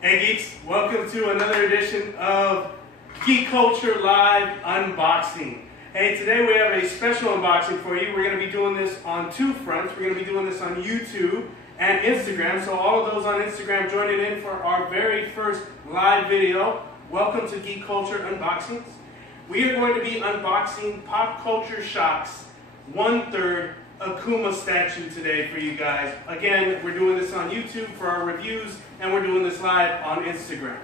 Hey geeks, welcome to another edition of Geek Culture Live Unboxing. Hey, today we have a special unboxing for you. We're going to be doing this on two fronts. We're going to be doing this on YouTube and Instagram. So all of those on Instagram joining in for our very first live video. Welcome to Geek Culture Unboxings. We are going to be unboxing Pop Culture Shock's 1/3 Akuma statue today for you guys. Again, we're doing this on YouTube for our reviews, and we're doing this live on Instagram.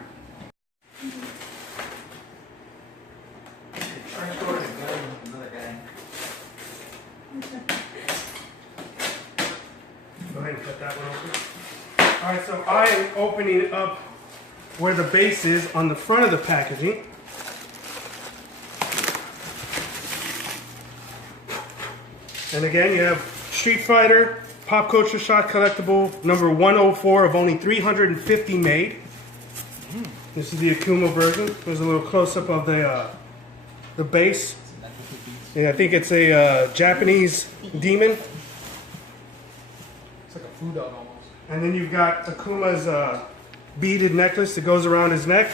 Another guy. Go ahead and cut that one open. Alright, so I am opening up where the base is on the front of the packaging. And again, you have Street Fighter Pop Culture Shock collectible number 104 of only 350 made. This is the Akuma version. There's a little close-up of the base. Yeah, I think it's a Japanese demon. It's like a food dog almost. And then you've got Akuma's beaded necklace that goes around his neck.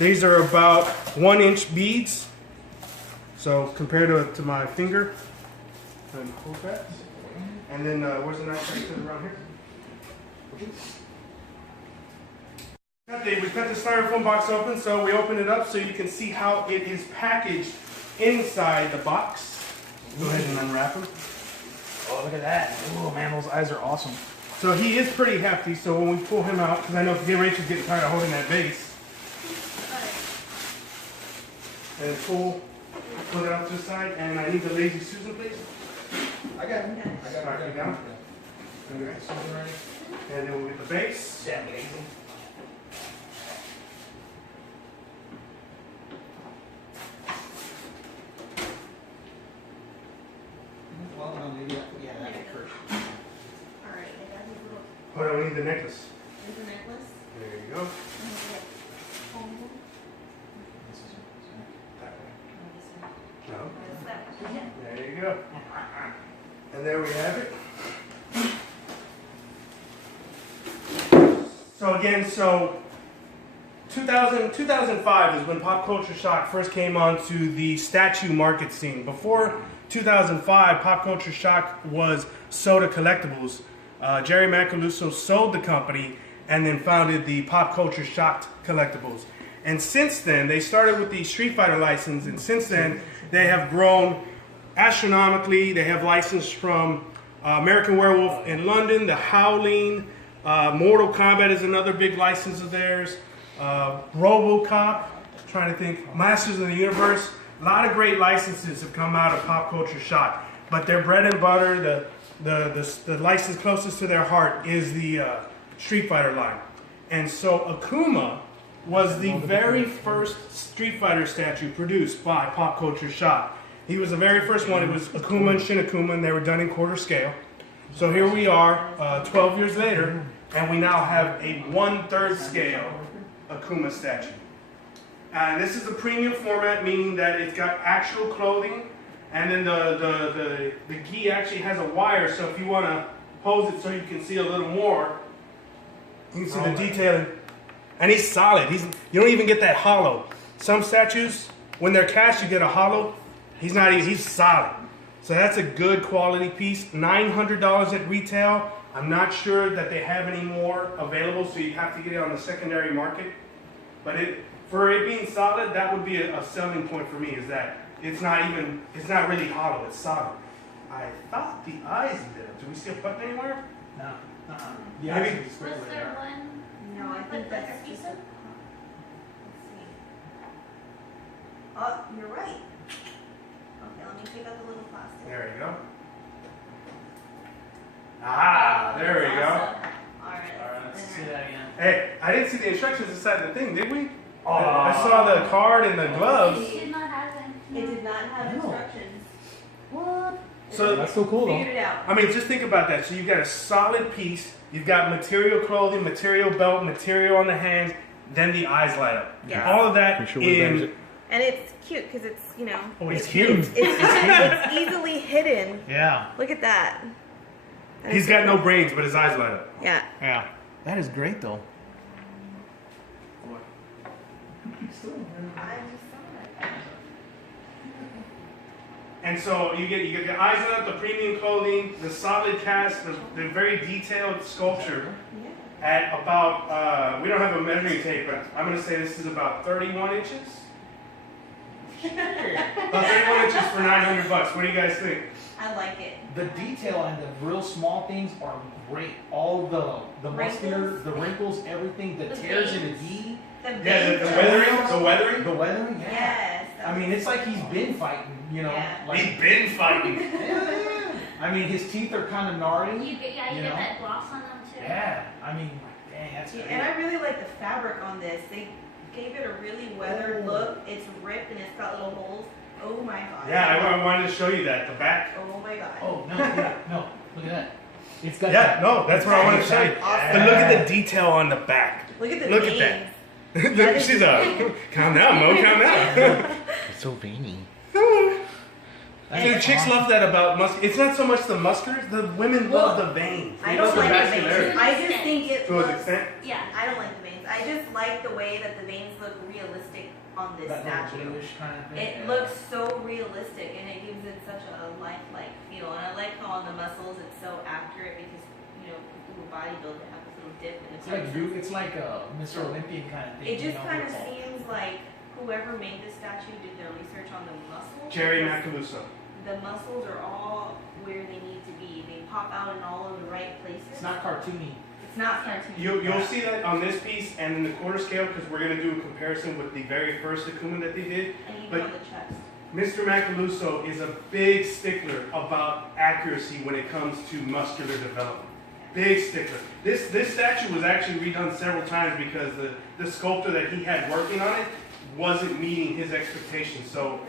These are about 1-inch beads. So compared to my finger. And hold that. And then where's the knife around here? We cut the styrofoam box open, so we open it up so you can see how it is packaged inside the box. Go ahead and unwrap him. Oh, look at that. Oh, man, those eyes are awesome. So he is pretty hefty, so when we pull him out, because I know Rachel's getting tired of holding that base. And pull it out to the side, and I need the Lazy Susan, please. I got him. I got him down. Okay. And then we'll get the base. Damn lazy. Well, no, maybe yeah, that occurs. Alright, I got his little. Hold on, we need the necklace. There's a necklace. There you go. And we get home. This is No. Where's that? Yeah. There you go. And there we have it. So again, 2005 is when Pop Culture Shock first came onto the statue market scene. Before 2005, Pop Culture Shock was Soda Collectibles. Jerry Macaluso sold the company and then founded the Pop Culture Shock Collectibles. And since then, they started with the Street Fighter license, and since then, they have grown astronomically. They have licensed from American Werewolf in London, The Howling, Mortal Kombat is another big license of theirs, RoboCop, trying to think, Masters of the Universe. A lot of great licenses have come out of Pop Culture Shock, but their bread and butter, the license closest to their heart is the Street Fighter line. And so Akuma was the very first Street Fighter statue produced by Pop Culture Shock. He was the very first one. It was Akuma and Shin Akuma, and they were done in quarter scale. So here we are, 12 years later, and we now have a 1/3 scale Akuma statue. And this is a premium format, meaning that it's got actual clothing, and then the gi actually has a wire, so if you want to pose it so you can see a little more, you can see the detailing. And he's solid. You don't even get that hollow. Some statues, when they're cast, you get a hollow. He's not even, he's solid. So that's a good quality piece. $900 at retail. I'm not sure that they have any more available, so you have to get it on the secondary market. But for it being solid, that would be a selling point for me, is that it's not really hollow, it's solid. I thought the eyes did. Do we see a button anywhere? No. Yeah, maybe. Was there one? No, I think that's just a... Let's see. Oh, you're right. Okay, let me take out the little plastic. There you go. Ah, there we go. Alright. Let's see that again. Hey, I didn't see the instructions inside the thing, did we? I saw the card and the gloves. It did not have them. It did not have No. instructions. What? So That's so cool though. Figured it out. I mean, just think about that. So you've got a solid piece, you've got material clothing, material belt, material on the hands, then the eyes light up. Yeah. All of that in... And it's cute because it's, you know, Oh, it's cute. it's easily hidden. Yeah. Look at that. He's got no brains, but his eyes light up. Yeah. Yeah. That is great though. I'm just sorry. And so you get the Eisen, the premium clothing, the solid cast, the very detailed sculpture Yeah. at about, we don't have a measuring tape, but I'm going to say this is about 31 inches. About 31 inches for $900. What do you guys think? I like it. The detail and the real small things are great. All the muscular, Wrinkles? the wrinkles, everything, the The tears in the veins. D, The Yeah, the veins are weathering, so- the weathering. the weathering. Yeah. Yes. I mean, it's like he's been fighting. You know. Yeah. Like, He's been fighting. yeah. I mean, his teeth are kind of gnarly. You get You get know? that gloss on them too. Yeah. I mean, dang, that's Yeah, great. and I really like the fabric on this. They gave it a really weathered Oh. look. It's ripped and it's got little holes. Oh my god. Yeah, I wanted to show you that, the back. Oh my god. Oh no! Yeah, no, look at that. It's got Yeah, that. no, that's what I want to show you. Awesome. But look at the detail on the back. Look at the Look at veins. that. Look, she's calm down, Mo, calm down. It's so veiny. Dude, chicks love that about It's not so much the musculars, the women love the veins. I They don't love like the vascularity. veins. I just think it To an looks. extent. Yeah. I don't like the veins. I just like the way that the veins look realistic on this That little statue. bluish kind of thing. It yeah. looks so realistic and it gives it such a lifelike feel. And I like how on the muscles it's so accurate because, you know, people who bodybuild they have this little dip in the It's like it's like a Mr. Olympian kind of thing. It just you know, kind of with all- seems like whoever made this statue did their research on the muscles. Jerry because Macaluso. The muscles are all where they need to be. They pop out in all of the right places. It's not cartoony. It's not cartoon. You'll see that on this piece and in the quarter scale because we're going to do a comparison with the very first Akuma that they did. And even but- on the chest. Mr. Macaluso is a big stickler about accuracy when it comes to muscular development. Big stickler. This statue was actually redone several times because the sculptor that he had working on it wasn't meeting his expectations. So,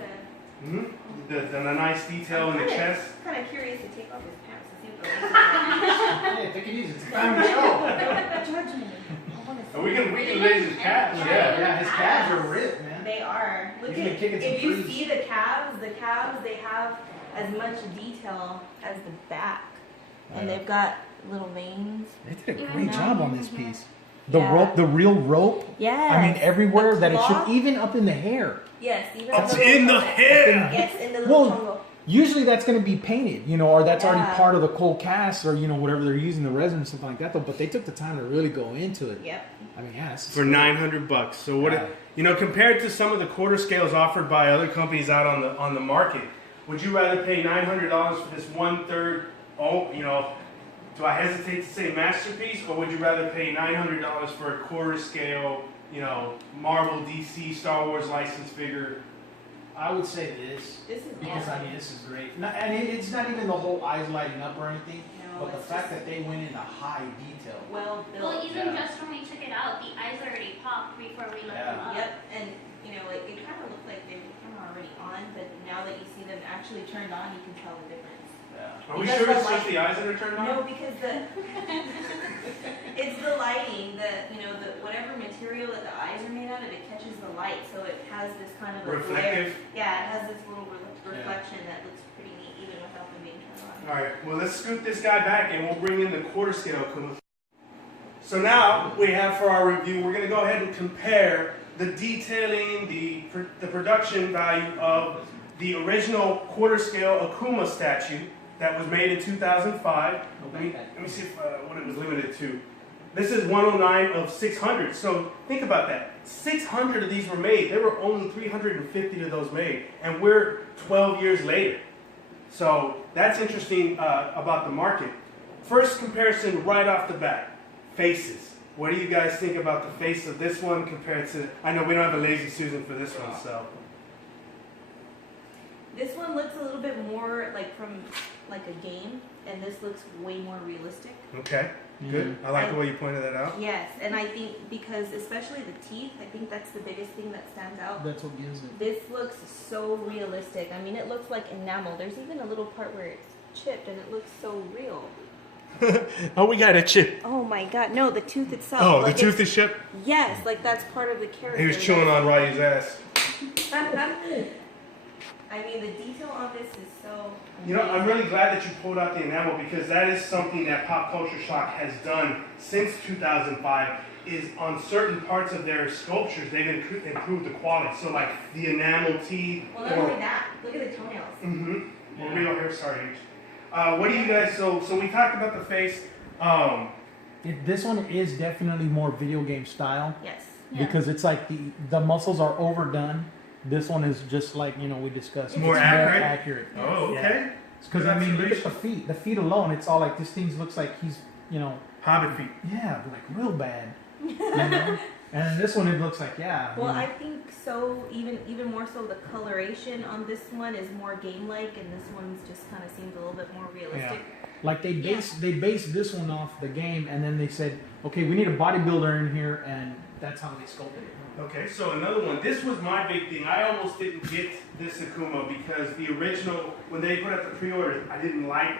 the nice detail in the chest. I'm kind of curious to take off his pants to see what the legs Hey, take it easy. It's a time to show. are. Judge me. I want to We see. can raise his calves. Yeah, Yeah. his calves are ripped, man. They are. Look He's been at kicking some if you trees. see the calves they have as much detail as the back, and they've got little veins. They did a great job on this piece. The Yeah. rope- the real rope. Yeah. I mean, everywhere The that it cloth? should, even up in the hair. Yes, even Up the in the little- hair. Yes, in the little Well, tongue. usually that's going to be painted, or that's already Yeah. part of the cold cast, or whatever they're using, the resin or something like that. Though, but they took the time to really go into it. Yep. I mean, yeah, this is For $900. So what? Yeah. Compared to some of the quarter scales offered by other companies out on the market, would you rather pay $900 for this 1/3? Do I hesitate to say masterpiece, or would you rather pay $900 for a quarter scale, Marvel, DC, Star Wars license figure? I would say this This is because awesome. I mean, this is great. And it's not even the whole eyes lighting up or anything, No, but the it's fact just that they went into high detail. well built. Well, even Yeah. just when we took it out, the eyes already popped before we let Yeah. them up. Yep, and it kind of looked like they were kind of already on, but now that you see them actually turned on, you can tell the difference. Yeah. Are we That's sure the it's just light. the eyes that are turned on? No, because it's the lighting, the whatever material that the eyes are made out of, it catches the light, so it has this kind of a glare. Reflective? Yeah, it has this little reflection that looks pretty neat even without them being turned on. All right, well, let's scoot this guy back and we'll bring in the quarter scale Akuma. So now we have for our review, we're going to go ahead and compare the detailing, the production value of the original quarter scale Akuma statue that was made in 2005. Let me see what it was limited to. This is 109 of 600. So think about that. 600 of these were made. There were only 350 of those made. And we're 12 years later. So that's interesting about the market. First comparison right off the bat. Faces. What do you guys think about the face of this one compared to... I know we don't have a Lazy Susan for this one, so... This one looks a little bit more from a game, and this looks way more realistic. Okay, good. I like the way you pointed that out. Yes, and I think because especially the teeth, I think that's the biggest thing that stands out. That's what gives it. This looks so realistic. I mean, it looks like enamel. There's even a little part where it's chipped, and it looks so real. Oh, we got a chip. Oh my god, no, the tooth itself. Oh, the Like, tooth it's- is chipped? Yes, that's part of the character. He was chewing on Ryu's ass. I mean, the detail on this is so. You know, I'm really glad that you pulled out the enamel because that is something that Pop Culture Shock has done since 2005. Is on certain parts of their sculptures they've improved the quality. So like the enamel teeth. Well, not only that, look at the toenails. Well, real hair, sorry. What do you guys? So we talked about the face. This one is definitely more video game style. Yes. Yeah. Because it's like the muscles are overdone. This one is just like we discussed. More It's accurate? More Oh, okay. Because I mean, look at the feet. The feet alone, it's all like this thing looks like he's Hobbit feet. yeah, like real bad. And this one it looks like Well, I think so. Even more so, the coloration on this one is more game-like, and this one's just kind of seems a little bit more realistic. Like they based this one off the game, and then they said, okay, we need a bodybuilder in here, and that's how they sculpted it. Okay, so another one. This was my big thing. I almost didn't get this Akuma because the original, when they put out the pre-orders, I didn't like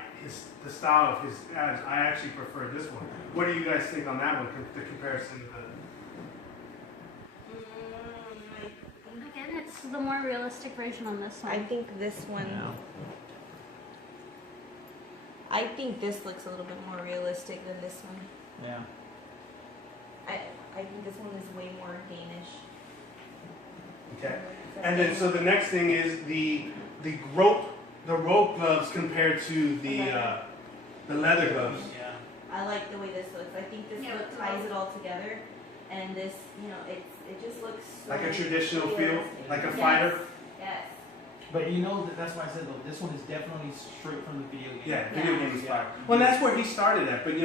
the style of his abs. I actually preferred this one. What do you guys think on that one? The comparison to the. Again, it's the more realistic version on this one. I think this one. I think this looks a little bit more realistic than this one. Yeah. I think this one is way more Danish. Okay. And then so the next thing is the rope gloves compared to the leather gloves. Yeah. I like the way this looks. I think this look ties it all together, and this, it just looks so Like a traditional feel, realistic. like a Yes. Yes. But that's why I said though, this one is definitely straight from the video game. Yeah, video Yeah. game inspired. Well, that's where he started at. But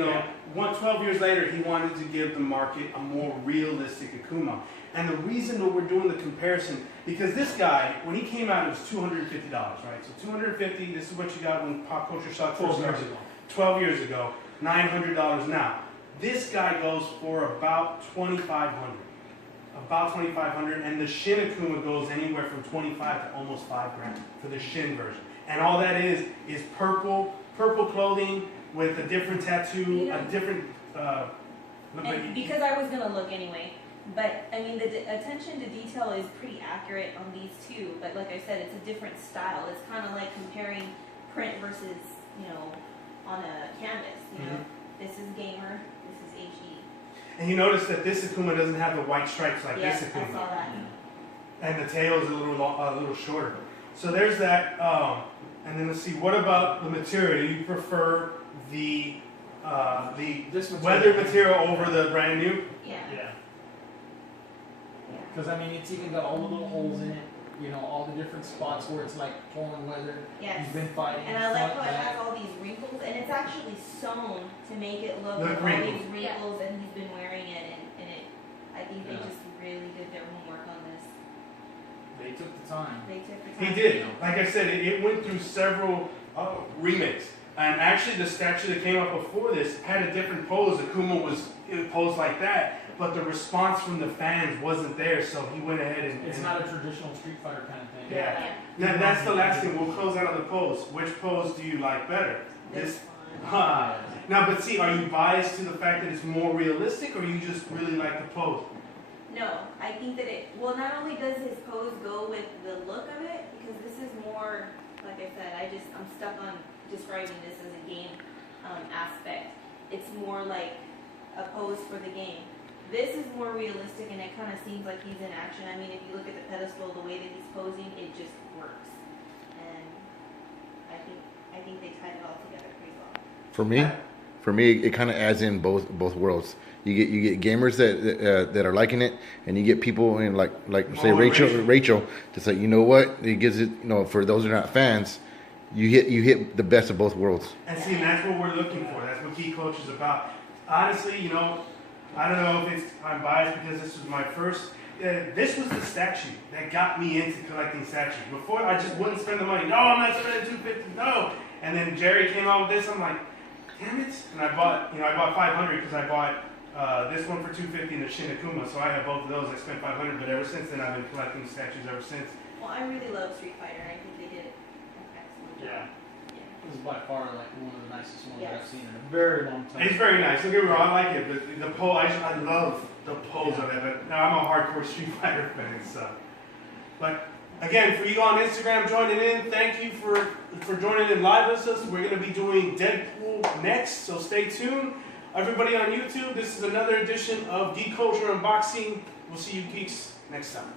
12 years later, he wanted to give the market a more realistic Akuma. And the reason that we're doing the comparison, because this guy, when he came out, it was $250, right? So $250. This is what you got when Pop Culture Shock 12 years ago. 12 years ago. $900 now. This guy goes for about $2,500. About $2,500, and the Shin Akuma goes anywhere from $25 to almost $5,000 for the Shin version. And all that is purple clothing with a different tattoo, a different. And because I was gonna look anyway, but I mean the attention to detail is pretty accurate on these two. But like I said, it's a different style. It's kind of like comparing print versus on a canvas. This is gamer, this is HD. And you notice that this Akuma doesn't have the white stripes like Yes, this Akuma. I saw that. And the tail is a little shorter. So there's that. And then let's see. What about the material? Do you prefer the This weather material over the brand new? Yeah. Because I mean, it's even got all the little holes in it. All the different spots where it's like torn weather. Yes. He's been fighting. And I like front, how it back. has all these wrinkles, and it's actually sewn to make it look like all wrinkled. these wrinkles, and he's been wearing it, and it. I think they Yeah. just really did their homework on this. They took the time. They took the He time. did. Like I said, it went through several remakes. And actually, the statue that came up before this had a different pose. Akuma was posed like that, but the response from the fans wasn't there, so he went ahead and. It's not a traditional Street Fighter kind of thing. Yeah. That's the last thing. We'll close out on the pose. Which pose do you like better? This Huh. Now, but see, are you biased to the fact that it's more realistic, or you just really like the pose? No, I think that not only does his pose go with the look of it, because this is more, like I said, I'm stuck on describing this as a game aspect. It's more like a pose for the game. This is more realistic, and it kind of seems like he's in action. I mean, if you look at the pedestal, the way that he's posing, it just works. And I think they tied it all together pretty well. For me, it kind of adds in both worlds. You get gamers that are liking it, and you get people in like say Rachel, just like, you know what, it gives it, for those who are not fans, you hit the best of both worlds. And see, that's what we're looking for. That's what Geek Culture is about. Honestly, I don't know if I'm biased because this was my first. This was the statue that got me into collecting statues. Before, I just wouldn't spend the money. No, I'm not spending $250. No. And then Jerry came out with this. I'm like, damn it! And I bought 500 because I bought this one for $250 and the Shin Akuma. So I have both of those. I spent $500, but ever since then I've been collecting statues ever since. Well, I really love Street Fighter. I think they did an excellent job. This is by far like one of the nicest ones Yes. I've seen in a very long time. It's very nice. Don't get me wrong, I like it, but the pose, I love the pose of it. But now I'm a hardcore Street Fighter fan, so. But Again, for you on Instagram joining in, thank you for joining in live with us. We're going to be doing Deadpool next, so stay tuned. Everybody on YouTube, this is another edition of Geek Culture Unboxing. We'll see you geeks next time.